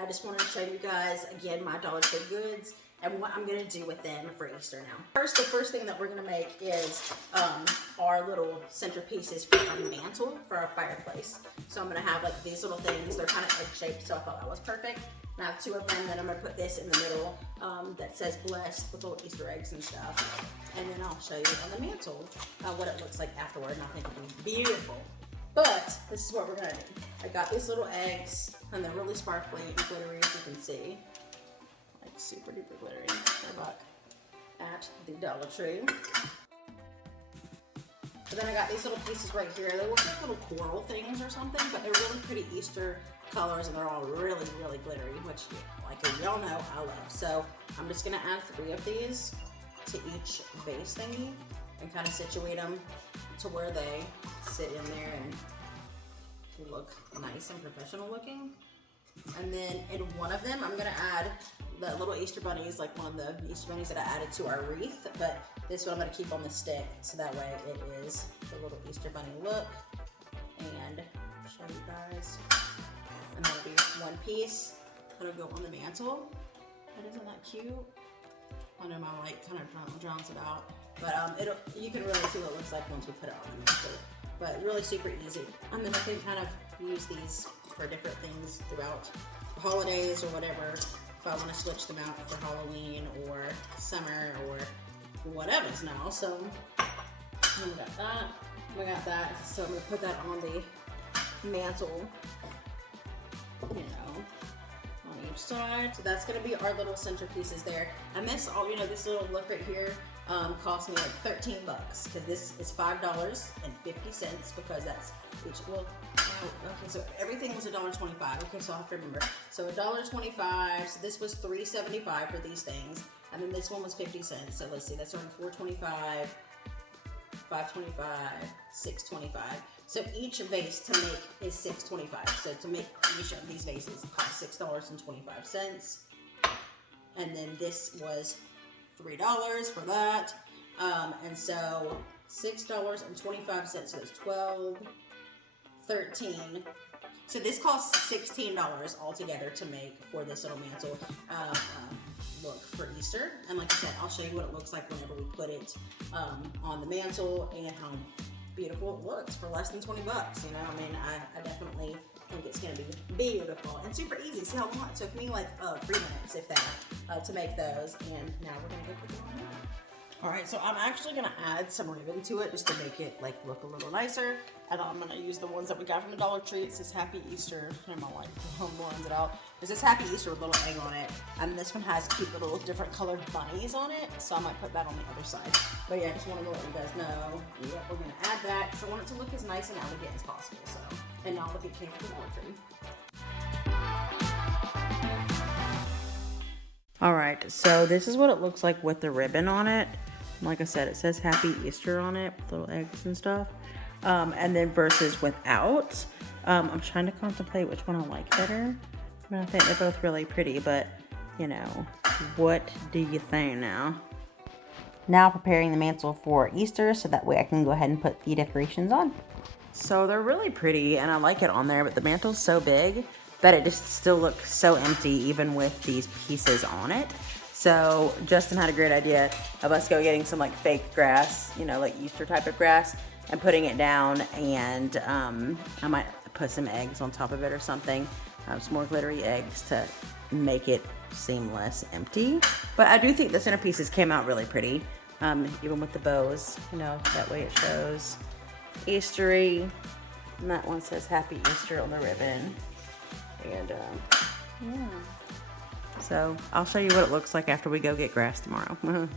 I just wanted to show you guys, again, my Dollar Tree goods and what I'm gonna do with them for Easter now. The first thing that we're gonna make is our little centerpieces for our mantle for our fireplace. So I'm gonna have like these little things. They're kind of egg-shaped, so I thought that was perfect. And I have 2 of them, then I'm gonna put this in the middle that says blessed with little Easter eggs and stuff. And then I'll show you on the mantle what it looks like afterward, and I think it'll be beautiful. But this is what we're gonna do. I got these little eggs, and they're really sparkly and glittery, as you can see. Like super duper glittery. I bought at the Dollar Tree. But then I got these little pieces right here. They look like little coral things or something, but they're really pretty Easter colors, and they're all really, really glittery, which, like y'all know, I love. So I'm just gonna add 3 of these to each vase thingy and kind of situate them to where they sit in there and look nice and professional looking. And then in one of them, I'm gonna add the little Easter bunnies, like one of the Easter bunnies that I added to our wreath, but this one I'm gonna keep on the stick, so that way it is the little Easter bunny look. And I'll show you guys. And that'll be one piece that'll go on the mantle. But isn't that cute? I know my light kind of drowns it out, but you can really see what it looks like once we put it on the mantle. But really super easy. And then I can kind of use these for different things throughout the holidays or whatever. If I want to switch them out for Halloween or summer or whatever's now. So we got that. We got that. So I'm gonna put that on the mantle, you know, on each side. So that's gonna be our little centerpieces there. And this, all, you know, this little look right here cost me like 13 bucks, because this is $5.50 because that's each. Well, okay, so everything was $1.25. Okay, so I have to remember. So $1.25. So this was $3.75 for these things, and then this one was 50 cents. So let's see, that's around $4.25, $5.25, $6.25. So each vase to make is $6.25. So to make each of these vases cost $6.25, and then this was $3 for that, and so $6.25, so it's 12, 13. So this costs $16 altogether to make for this little mantle look for Easter. And like I said, I'll show you what it looks like whenever we put it on the mantle and how beautiful it looks for less than 20 bucks. You know, I mean, I definitely think it's gonna be beautiful and super easy. See how long it took me? Like 3 minutes, if that, to make those. And now we're gonna go put them on. All right, so I'm actually gonna add some ribbon to it just to make it like look a little nicer. And I'm gonna use the ones that we got from the Dollar Tree. It says Happy Easter. And my light blends it out. It says Happy Easter with a little egg on it. And this one has cute little different colored bunnies on it. So I might put that on the other side. But yeah, I just wanna let you guys know. Yep, we're gonna add that because I want it to look as nice and elegant as possible. So, and not look it came from the Dollar Tree. All right, so this is what it looks like with the ribbon on it. Like I said, it says Happy Easter on it with little eggs and stuff. And then versus without, I'm trying to contemplate which one I like better. I mean, I think they're both really pretty, but you know, what do you think now? Now preparing the mantle for Easter so that way I can go ahead and put the decorations on. So they're really pretty and I like it on there, but the mantle's so big that it just still looks so empty even with these pieces on it. So Justin had a great idea of us getting some like fake grass, you know, like Easter type of grass, and putting it down, and I might put some eggs on top of it or something, some more glittery eggs to make it seem less empty. But I do think the centerpieces came out really pretty, even with the bows, you know, that way it shows Eastery. And that one says Happy Easter on the ribbon. And yeah. So I'll show you what it looks like after we go get grass tomorrow.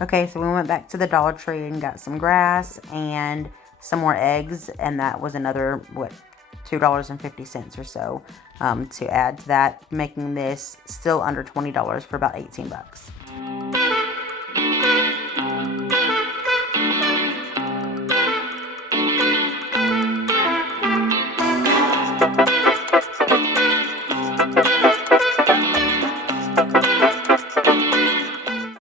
Okay, so we went back to the Dollar Tree and got some grass and some more eggs, and that was another, what, $2.50 or so to add to that, making this still under $20 for about 18 bucks.